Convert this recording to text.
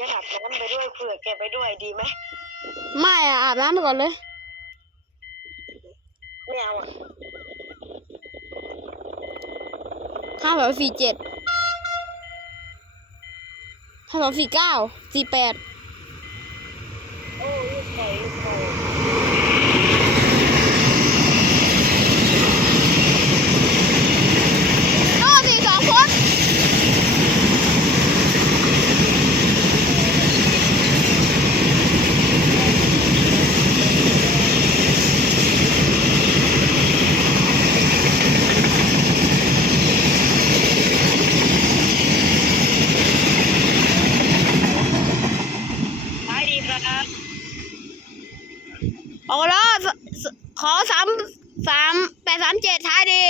ฉันอาบน้ำไปด้วยเผื่อแกไปด้วยดีไหมไม่อะอาบน้ำไปก่อนเลย ไม่เอาอะห้าสองสี่เจ็ดห้าสองสี่เก้าสี่แปด โอ้ลูกไก่ลูกไก่ โน่สี่สองคน ท้ายดีครับออกแล้โหขอสามสามแปดสามเจ็ดท้ายดี